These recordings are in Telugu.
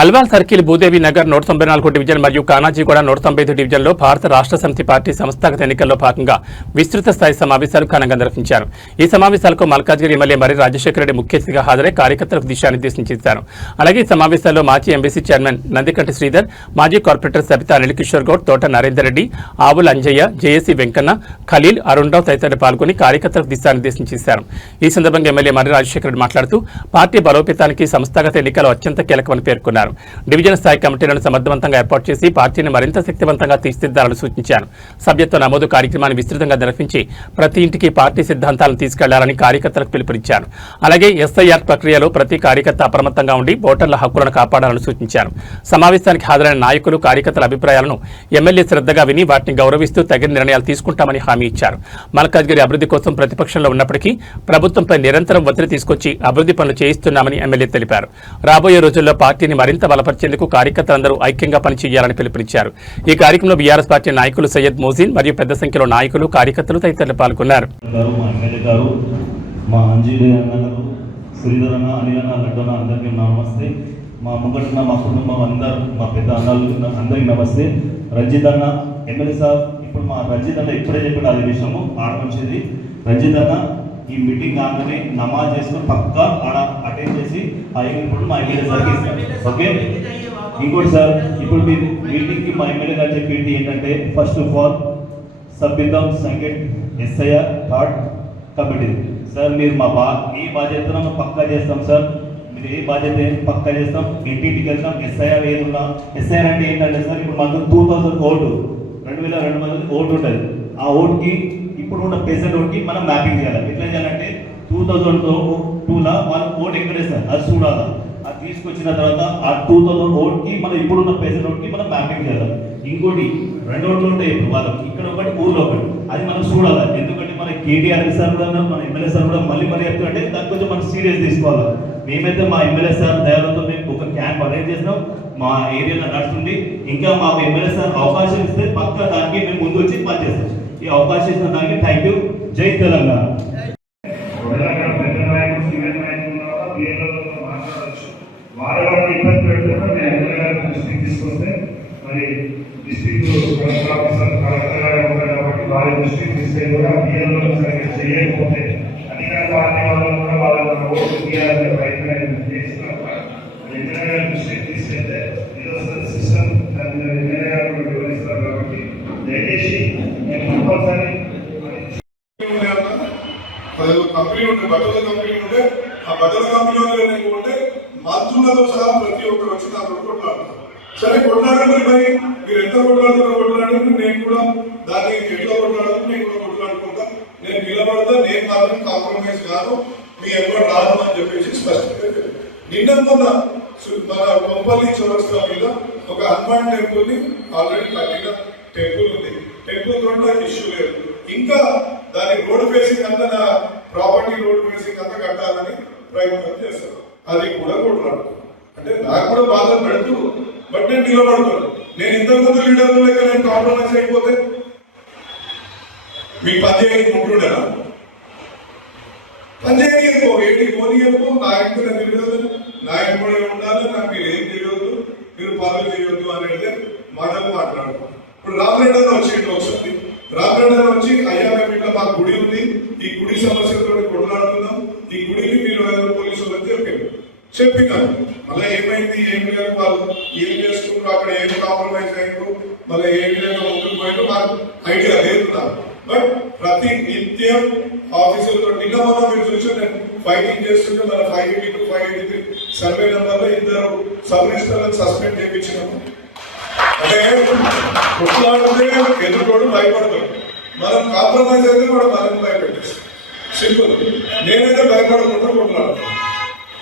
అల్వాల్ సర్కిల్ భూదేవి నగర్ 194 డివిజన్ మరియు కానాజీగూడ 195 డివిజన్లో భారత రాష్ట్ర సమితి పార్టీ సంస్థాగత ఎన్నికల్లో భాగంగా విస్తృత స్థాయి సమావేశాలు ఘనంగా నిర్వహించారు. ఈ సమావేశాలకు మల్కాజ్గిరి ఎమ్మెల్యే మర్రి రాజశేఖర రెడ్డి ముఖ్య అతిథిగా హాజరై కార్యకర్తలకు దిశానిర్దేశం చేశారు. అలాగే ఈ సమావేశాల్లో మాజీ ఎంబీసీ చైర్మన్ నందికంటి శ్రీధర్, మాజీ కార్పొరేటర్ సబితా అనిల్ కిషోర్ గౌడ్, తోట నరేందర్ రెడ్డి, ఆవుల అంజయ్య, జేఏసీ వెంకన్న, ఖలీల్, అరుణ్ రావు తదితరులు పాల్గొని కార్యకర్తలకు దిశానిర్దేశం చేశారు. ఈ సందర్భంగా ఎమ్మెల్యే మర్రి రాజశేఖర రెడ్డి మాట్లాడుతూ పార్టీ బలోపేతానికి సంస్థాగత ఎన్నికలు అత్యంత కీలకమని పేర్కొన్నారు. డివిజన్ స్థాయి కమిటీలను సమర్థవంతంగా ఏర్పాటు చేసి పార్టీని మరింత శక్తివంతంగా తీర్చిదిద్దాలని సూచించారు. సభ్యత్వ నమోదు కార్యక్రమాన్ని విస్తృతంగా నిర్వహించి ప్రతి ఇంటికి పార్టీ సిద్ధాంతాలను తీసుకెళ్లాలని కార్యకర్తలకు పిలుపునిచ్చారు. అలాగే ఎస్ఐఆర్ ప్రక్రియలో ప్రతి కార్యకర్త అప్రమత్తంగా ఉండి ఓటర్ల హక్కులను కాపాడాలని సూచించారు. సమావేశానికి హాజరైన నాయకులు, కార్యకర్తల అభిప్రాయాలను ఎమ్మెల్యే శ్రద్ధగా విని వాటిని గౌరవిస్తూ తగిన నిర్ణయాలు తీసుకుంటామని హామీ ఇచ్చారు. మల్కాజ్గిరి అభివృద్ధి కోసం ప్రతిపక్షంలో ఉన్నప్పటికీ ప్రభుత్వంపై నిరంతరం ఒత్తిడి తీసుకొచ్చి అభివృద్ధి పనులు చేయిస్తున్నామని ఎమ్మెల్యే తెలిపారు. రాబోయే రోజుల్లో పార్టీని మరింత బలపరిచేందుకు కార్యకర్తలందరూ ఐక్యంగా పనిచేయాలని పిలుపునిచ్చారు. ఈ కార్యక్రమంలో బీఆర్ఎస్ పార్టీ నాయకులు సయ్యద్ మోజీన్ మరియు పెద్ద సంఖ్యలో నాయకులు, కార్యకర్తలు తదితరులు పాల్గొన్నారు. మా ముంగట మా కుటుంబం అందరూ, మా పెద్ద అన్నాలు అందరికీ నమస్తే. రంజిత్ అన్న ఎమ్మెల్యే సార్, ఇప్పుడు మా రంజిత్ అన్న ఇప్పుడే చెప్పిన అది విషయము ఆడవచ్చేది. రంజిత్ అన్న ఈ మీటింగ్ కాగానే నమాజ్ చేసుకుని పక్కా ఆడ అటెండ్ చేసి ఇప్పుడు మా ఎమ్మెల్యే సార్కి ఇస్తాం. ఓకే, ఇంకోటి సార్, ఇప్పుడు మీరు మీటింగ్కి మా ఎమ్మెల్యే గారు చెప్పేది ఏంటంటే ఫస్ట్ ఆఫ్ ఆల్ సభ్యత్వం, second SIR, third committee. Sir మీరు మీ బాధ్యతను పక్కా చేస్తాం సార్. మీరు ఏ బాధ్యత పక్కా చేస్తాం, ఇంటింటికి వెళ్తాం. ఎస్ఐఆర్ ఏది ఉన్నా, ఎస్ఐఆర్ అంటే ఏంటంటే సార్ ఇప్పుడు మాకు 2000 ఓటు, 2200 ఓటు ఉంటుంది. ఆ ఓటుకి ఇప్పుడు ఉన్న ప్రెసెంట్ ఓటుకి మనం మ్యాపింగ్ చేయాలి. ఎట్లా చేయాలంటే 2002లో వాళ్ళు ఓటు ఎక్కడేస్తారు అది చూడాలి. అది తీసుకొచ్చిన తర్వాత ఆ 2000 ఓటుకి మనం ఇప్పుడున్న ప్రెసెంట్ ఓటుకి మనం మ్యాపింగ్ చేయాలి. ఇంకోటి 2 ఓట్లు ఉంటాయి ఇప్పుడు వాళ్ళకి, ఇక్కడ ఒకటి ఊళ్ళో ఒకటి, అది మనం చూడాలి. ఎందుకంటే మన కేటీఆర్ సార్ కూడా, మన ఎమ్మెల్యే సార్ కూడా మళ్ళీ చెప్తుంటే దాని కొంచెం మనం సీరియస్ తీసుకోవాలి. మేమైతే మా ఎమ్మెల్యే సార్ దయాలతో మేము ఒక క్యాంప్ అరేంజ్ చేసినాం, మా ఏరియాలో నడుస్తుంది. ఇంకా మా ఎమ్మెల్యే సార్ అవకాశం ఇస్తే పక్కా దానికి మేము ముందు వచ్చి పనిచేస్తాం. ఈ అవకాశం ఇచ్చిన దానికి థ్యాంక్ యూ. జై తెలంగాణ. తీసుకొస్తే మరి డిస్ట్రిక్ట్ కలెక్టర్ ఆఫీసర్ కాబట్టి వారి దృష్టికి తీసుకెళ్ళి కూడా బియ్యంలో సరిగ్గా చేయకపోతే అధికార పార్టీ వాళ్ళు కూడా వాళ్ళ ఓటు తీయాలనే ప్రయత్నం చేస్తున్నారు. ఎమ్మెల్యే గారి దృష్టికి తీసుకెళ్తే ఏదో సిస్టమ్ ఎమ్మెల్యే గారు కూడా వివరిస్తారు. కాబట్టి దయచేసి నేను కంపల్సరీ కంపెనీ ఉంటే, బట్టల కంపెనీ ఉంటే, ఆ బట్టల కంపెనీలో ఉంటే మంత్రులతో సహా ప్రతి ఒక్కరు వచ్చి నా కొట్లాడతారు. సరే కొట్లాడండి, మరి మీరు ఎంత కొట్లాడుతున్నారో నేను కూడా దాన్ని ఎట్లా కొట్లాడాలి నేను కూడా కొట్లాడుకుంటా. నేను నిలబడతా, నేను మాత్రం కాంప్రమైజ్ కాదు, మీ ఎవరు రాదు అని చెప్పేసి స్పష్టంగా నిన్న మొన్న మన కొంపల్లి చౌరస్తా మీద ఒక హనుమాన్ టెంపుల్ ని ఆల్రెడీ కట్టిన టెంపుల్ ఉంది. టెంపుల్ కూడా ఇష్యూ లేదు. ఇంకా దాని రోడ్ ఫేసింగ్ అంతా, నా ప్రాపర్టీ రోడ్ ఫేసింగ్ అంతా కట్టాలని ప్రయత్నం చేస్తారు. అది కూడా కొట్లాడు అంటే నాకు కూడా బాధ పెడుతూ, బట్ నేను నిలబడుతున్నాను. నేను ఇంతకుముందు లీడర్లు లెక్క నేను కాంప్రమైజ్ అయిపోతే మీ పంచాయతీ ఉంటుండేనా? పంచాయతీ ఎక్కువ ఏంటి పోనీ ఎక్కువ నాయకుడు తెలియదు, నాయకుడే ఉండాలి, నాకు మీరు ఏం చేయవద్దు, మీరు పనులు చేయవద్దు అనేది మాటలు మాట్లాడుతున్నాం. ఇప్పుడు రామరెడ్డి వచ్చిండు ఒకసారి, రామరెడ్డి వచ్చి అయ్యా మేము ఇట్లా మా గుడి ఉంది, ఈ గుడి సమస్యలతో కొట్లాడుతున్నాం, ఈ గుడికి మీరు పోలీసులు అని చెప్పినారు. మళ్ళీ ఏమైంది, ఏం లేదు, వాళ్ళు ఏం చేసుకుంటారు, అక్కడ ఏం కాంప్రమైజ్ అయ్యారు, మళ్ళీ ఏ విధంగా ముందుకు పోయారో నాకు ఐడియా లేదు. బట్ ప్రతి నిత్యం ఆఫీసులతో నిన్న మనం మీరు చూసి నేను ఫైటింగ్ చేస్తుంటే మన 582, 583 సర్వే నెంబర్లో 2 సబ్ రిజిస్టర్లను సస్పెండ్ చేయించినాము. అంటే కొట్లాడితే ఎదుర్కోవడం భయపడతాడు, మనం కాంప్రమైజ్ అయితే కూడా మనం భయపెట్టేస్తాం. సింపుల్. నేనైతే భయపడకుండా కొట్లాడతాను.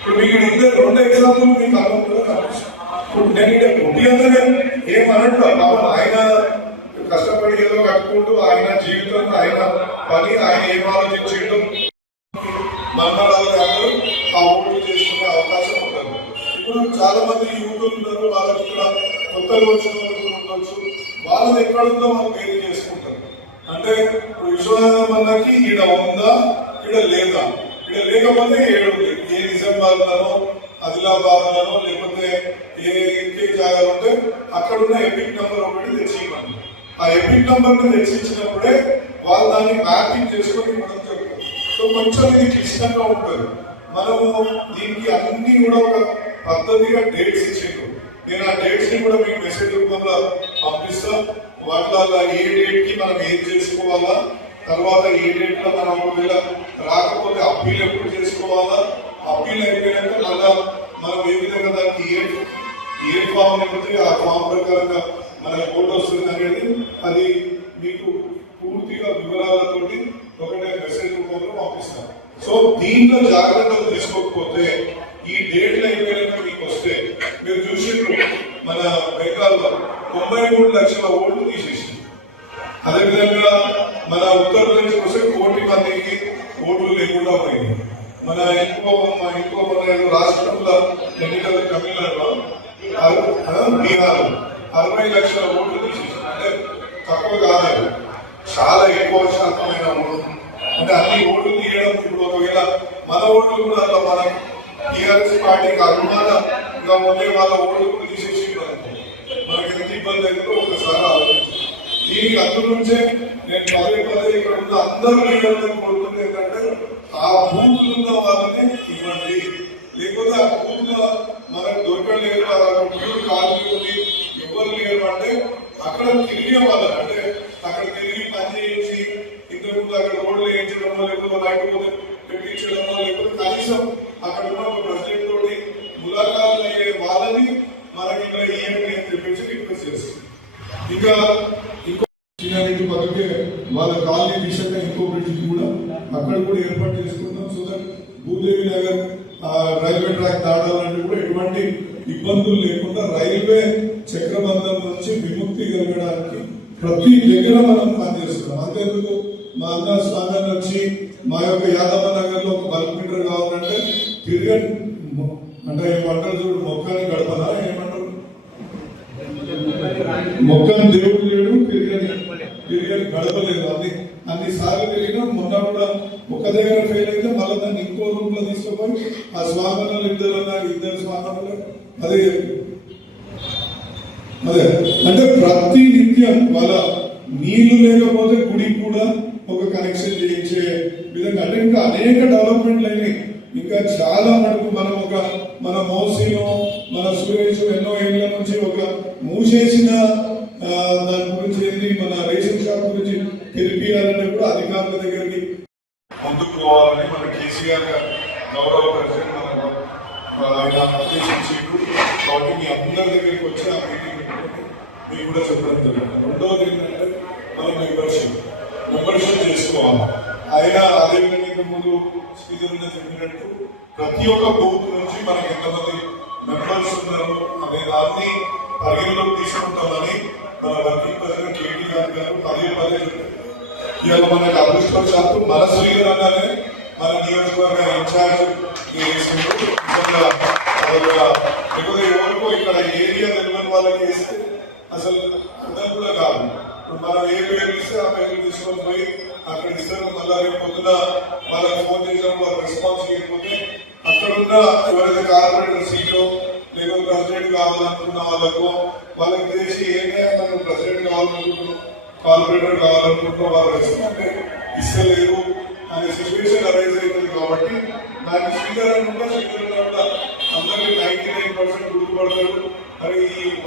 ఇప్పుడు మీకు 2 ఎగ్జాంపుల్ మీకు అనుకుంటుందో కనిపిస్తాను. ఇప్పుడు నేను ఇక్కడ కొద్ది అందరే ఏమన్నట్టు పాపం ఆయన కష్టపడి ఏదో కట్టుకుంటూ ఆయన జీవితంలో ఆయన పని ఆయన ఏం ఆలోచించడం మరణాలు అందరూ ఆ ఓట్లు చేసుకునే అవకాశం ఉంటుంది. ఇప్పుడు చాలా మంది యూతులు ఉన్నారు, వాళ్ళకి ఇక్కడ కొత్తగా వచ్చిన వాళ్ళు ఉండొచ్చు, వాళ్ళని ఎక్కడుందో వాళ్ళు వేరు చేసుకుంటారు. అంటే ఇప్పుడు విశ్వనాథం అన్నకి ఈడ ఉందా, ఈడ లేదా, ఈడ లేకపోతే ఏడుంది, ఏ నిజామాబాద్లో ఆదిలాబాద్లో లేకపోతే ఇంకే జాగాలు ఉంటే అక్కడ ఉన్న ఎపిక్ నంబర్ ఒకటి తెచ్చివ్వండి. ఆ ఎపిక్ నంబర్ తెచ్చిచ్చినప్పుడే వాళ్ళు దాన్ని మ్యాపింగ్ చేసుకొని మనం చెప్తాం. సో కొంచెం ఇది క్లిష్టంగా ఉంటుంది. మనము దీనికి అన్ని కూడా ఒక పద్ధతిగా డేట్స్ ఇచ్చిండ్రు. నేను ఆ డేట్స్ ని కూడా మీకు మెసేజ్ రూపంలో పంపిస్తా. వాటిలో ఏ డేట్ కి మనం ఏం చేసుకోవాలా, తర్వాత ఏ డేట్ లో మనం ఒకవేళ రాకపోతే అప్పీల్ ఎప్పుడు చేసుకోవాలా, అప్పీల్ అయిపోయినాక మళ్ళా మనం ఏ విధంగా దానికి ఏ ఫామ్ లేకపోతే ఆ ఫామ్ ప్రకారంగా మనకి కోర్టు వస్తుంది అనేది అది మీకు పూర్తిగా వివరాలతోటి ఒకటే మెసేజ్ రూపంలో పంపిస్తాం. సో దీంట్లో జాగ్రత్తలు తీసుకోకపోతే ఈ డేట్లు అయిపోయినాక మీకు వస్తే మీరు చూసిండ్రు మన బెంగాల్లో 93 లక్షల ఓట్లు తీసేసి, అదేవిధంగా మన ఉత్తరప్రదేశ్ వస్తే 1 కోటి మందికి ఓట్లు లేకుండా పోయింది. మన ఇంకో మన రాష్ట్రంలో ఎన్నికల తమిళనాడులో బీహార్ 60 లక్షల ఓట్లు తీసేసి, అంటే తక్కువ కాదు, చాలా ఎక్కువ శాతమైన ఓట్లు. అంటే అన్ని ఓట్లు తీయడం ఇప్పుడు ఒకవేళ మన ఓట్లు కూడా అట్లా మనం టీఆర్ఎస్ పార్టీకి అభిమానంగా ఉండే వాళ్ళ ఓట్లు తీసేసి మనకి ఎంత ఇబ్బంది అయితే ఒకసారి ఆలోచించాలి. దీనికి అందు నుంచే నేను పదే ఇక్కడ ఉన్న అందరూ లీడర్లను కోరుతుంది ఏంటంటే ఆ బూతులు ఉన్న వాళ్ళని ఇవ్వండి. లేకపోతే ఆ బూత్ లో మనకు దొరకలేదు, బూత్ కాలనీ ఉంది, ఎవరు లేరు అంటే అక్కడ తిరిగే వాళ్ళని, అంటే అక్కడ తిరిగి పని చేయించి ఇంతకుముందు అక్కడ రోడ్లు వేయించడమో లేకపోతే లేకపోతే పెట్టించడమో లేకపోతే కనీసం అక్కడ ఉన్న ఒక ప్రెసిడెంట్ తోటి ములాఖాలు అయ్యే వాళ్ళని మనకి ఇక్కడ ఈఎంటీ అని చెప్పేసి రిక్వెస్ట్ చేస్తుంది. ఇంకా ఇంకో చిన్న పక్కకే వాళ్ళ కాలనీ దిశగా ఇంకో బ్రిడ్జ్ కూడా అక్కడ కూడా ఏర్పాటు చేసుకుంటాం. So that Bhudevi Nagar railway track దాడాలంటే కూడా ఎటువంటి ఇబ్బందులు లేకుండా రైల్వే చక్రబంధం నుంచి విముక్తి కలగడానికి ప్రతి దగ్గర మనం పనిచేస్తున్నాం. అంతేందుకు మా అన్న స్వామి వచ్చి మా యొక్క యాదవ నగర్ లో ఒక బల్క్ మీటర్ కావాలంటే తిరగని అంటే ఏమంటారు చూడు, మొక్కని గడపనా ఏమంటారు, మొక్కని దేవుడు లేడు, తిరగని గడపలేదు. అన్ని సార్లు తిరిగినా మొన్న కూడా ఒక దగ్గర ఫెయిల్ అయితే మళ్ళీ దాన్ని ఇంకో రూమ్ లో తీసుకుపోయి ఆ స్వామి ఇద్దరు స్వామి అదే అంటే ప్రతి నిత్యం వాళ్ళ నీళ్లు లేకపోతే గుడికి కూడా ఒక కనెక్షన్ చేయించే విధంగా, అంటే ఇంకా అనేక డెవలప్మెంట్లు అయినాయి. ఇంకా చాలా మటుకు మనం మన మౌసీను మన సురేష్ ఎన్నో ఏళ్ళ నుంచి ఒక మూసేసిన దాని గురించి ఏంటి మన రేషన్ షాప్ గురించి తెలిపియాలంటే కూడా అధికారుల దగ్గరికి ముందుకు పోవాలని మన కేసీఆర్ గౌరవ ప్రెసిడెంట్ ఆయన ఆదేశించారు. కాబట్టి మీ అందరి దగ్గరికి వచ్చి ఆ మీటింగ్ మీకు కూడా చెప్పడం జరిగింది. రెండవది ఏంటంటే మనం మెంబర్షిప్ చేసుకోవాలి. ఆయన అదేవిధంగా ముందు స్పీకర్ చెప్పినట్టు ప్రతి ఒక్క బూత్ నుంచి మనకి ఎంతమంది మెంబర్స్ ఉన్నారు అనే దాన్ని పరిగణలోకి తీసుకుంటామని మన వర్కింగ్ ప్రెసిడెంట్ కేటీ గారు పదే చెప్పారు. ఇవాళ మనకు అదృష్టవశాత్తు మన శ్రీధర్ అన్ననే మన నియోజకవర్గ ఇన్ఛార్జ్ లేకపోతే ఎవరికో ఇక్కడ ఏరియా తెలియని వాళ్ళకి వేస్తే అసలు అర్థం కూడా కాదు. మనం ఏ పేరు ఇస్తే ఆ పేరు తీసుకొని పోయి అక్కడ ఇస్తారు. మళ్ళా రేపు పొద్దున వాళ్ళకి ఫోన్ చేసినప్పుడు వాళ్ళకి రెస్పాన్స్ చేయకపోతే అక్కడున్న ఎవరైతే కార్పొరేటర్ సీట్లో లేకపోతే ప్రెసిడెంట్ కావాలనుకున్న వాళ్ళకి చేసి ఏదైనా ప్రెసిడెంట్ కావాలనుకుంటున్నాం, కార్పొరేటర్ కావాలనుకుంటున్నాం, వాళ్ళు రెస్పాండ్ ఇస్తలేరు అనే సిచ్యువేషన్ అరైజ్ అవుతుంది. కాబట్టి దాన్ని స్వీకరణ కూడా అందరికీ 99% గుర్తుపడతారు. మరి ఈ యొక్క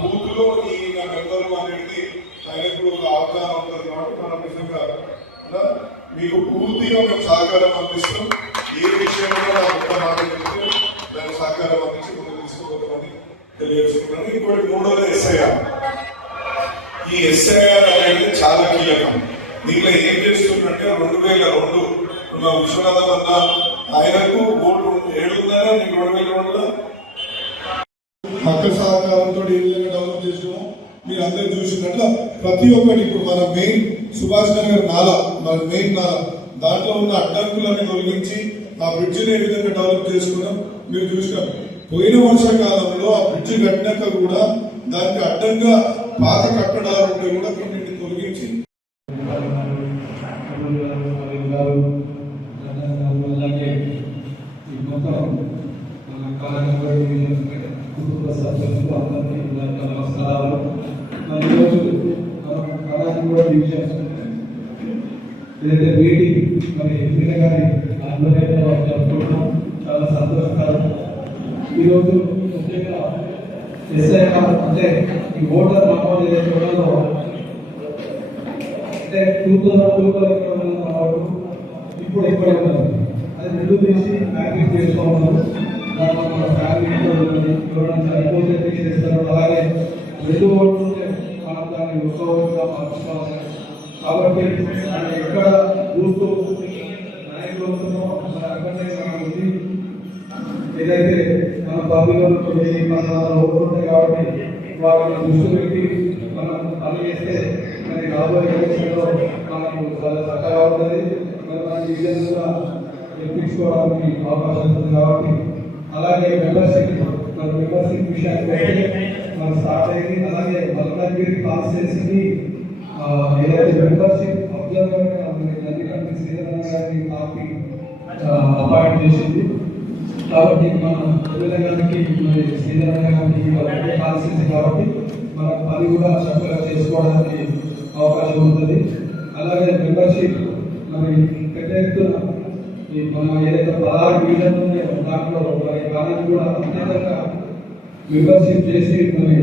బూత్ లో ఈ మెంబరు అనేది ఆయనకు ఒక అవగాహన ఉంటుంది. కాబట్టి మనం నిజంగా మీకు పూర్తిగా మేము సహకారం అందిస్తాం. ఏ విషయంలో ఒక్క మాట చెప్తే దాని సహకారం అందించి ముందుకు తీసుకోబోతామని తెలియజేస్తున్నాను. ఇంకోటి మూడోది ఎస్ఐఆర్. ఈ ఎస్ఐఆర్ అనేది చాలా కీలకం. దీంట్లో ఏం చేస్తుందంటే 2002 విశ్వనాథం అన్న ఆయనకు ఓటు 7 నీకు 2002లో పక్క సహకారంతో ఏ విధంగా డెవలప్ చేసామో మీరు అందరూ చూసినట్ల ప్రతి ఒక్కటి ఇప్పుడు మన మెయిన్ సుభాష్ నగర్ నాలా, మన మెయిన్ నాలా దాంట్లో ఉన్న అడ్డంకులన్నీ తొలగించి ఆ బ్రిడ్జిని ఏ విధంగా డెవలప్ చేసుకున్నాం మీరు చూసినారు. పోయిన వర్షాకాలంలో ఆ బ్రిడ్జి కట్టినాక కూడా దానికి అడ్డంగా పాత కట్టడాలు ఉంటే కూడా కొన్నింటిని తొలగించి అలాగే మొత్తం కుటుంబ సభ్యులకు అందరికీ నమస్కారాలు. మరి ఈరోజు మనం కళాజీగూడ డివిజన్ ఏదైతే మీటింగ్ మరి ఎంపీల గారి ఆధ్వర్యంలో జరుపుకుంటున్నాం. చాలా సంతోషకరం. ఈరోజు ముఖ్యంగా ఎస్ఐఆర్ అంటే ఈ ఓటర్ నమోదు ఏదైతే ఉన్నదో అంటే 2002లో ఇక్కడ ఉన్న నమోదు ఇప్పుడు ఎక్కడ ఉన్నది అది రెండు తీసి ప్యాకేజ్ చేసుకోవాలి. దాంట్లో మన ఫ్యామిలీలో ఎవరైనా చనిపోతే తీసేస్తారు. అలాగే రెండు ఓట్లు ఉంటే మనం దాన్ని ఒక్క ఓటుగా మార్చుకోవాలి. కాబట్టి మనం ఎక్కడ చూస్తూ నాయకులు వస్తున్నామో అక్కడనే మనం ఉంది. ఏదైతే మన పబ్లిక్ ఓట్లు ఉంటాయి కాబట్టి వాటిని దృష్టి పెట్టి మనం పని చేస్తే మరి రాబోయే ఎలక్షన్లో మనకు చాలా చక్కగా ఉంటుంది. మరి మన డివిజన్ కూడా గెలిపించుకోవడానికి అవకాశం ఉంటుంది కాబట్టి అలాగే మెంబర్షిప్ విషయానికి వస్తే మనం స్టార్ట్ అయింది. అలాగే మల్కాజ్గిరి కాన్స్టిట్యున్సీకి ఏదైతే మెంబర్షిప్ అబ్జర్వర్ నందికంటి శ్రీధరన్ గారిని పార్టీ అపాయింట్ చేసింది. కాబట్టి మన ఎమ్మెల్యే గారికి మరి శ్రీధరన్ గారికి కాన్స్టిట్యున్సీ కాబట్టి మన పని కూడా చక్కగా చేసుకోవడానికి అవకాశం ఉంటుంది. అలాగే మెంబర్షిప్ మరి పెద్ద ఎత్తున మనం ఏదైతే 16 డివిజన్లు ఉన్నాయో దాంట్లో మరి వాళ్ళని కూడా అత్యంతంగా మెంబర్షిప్ చేసి మరి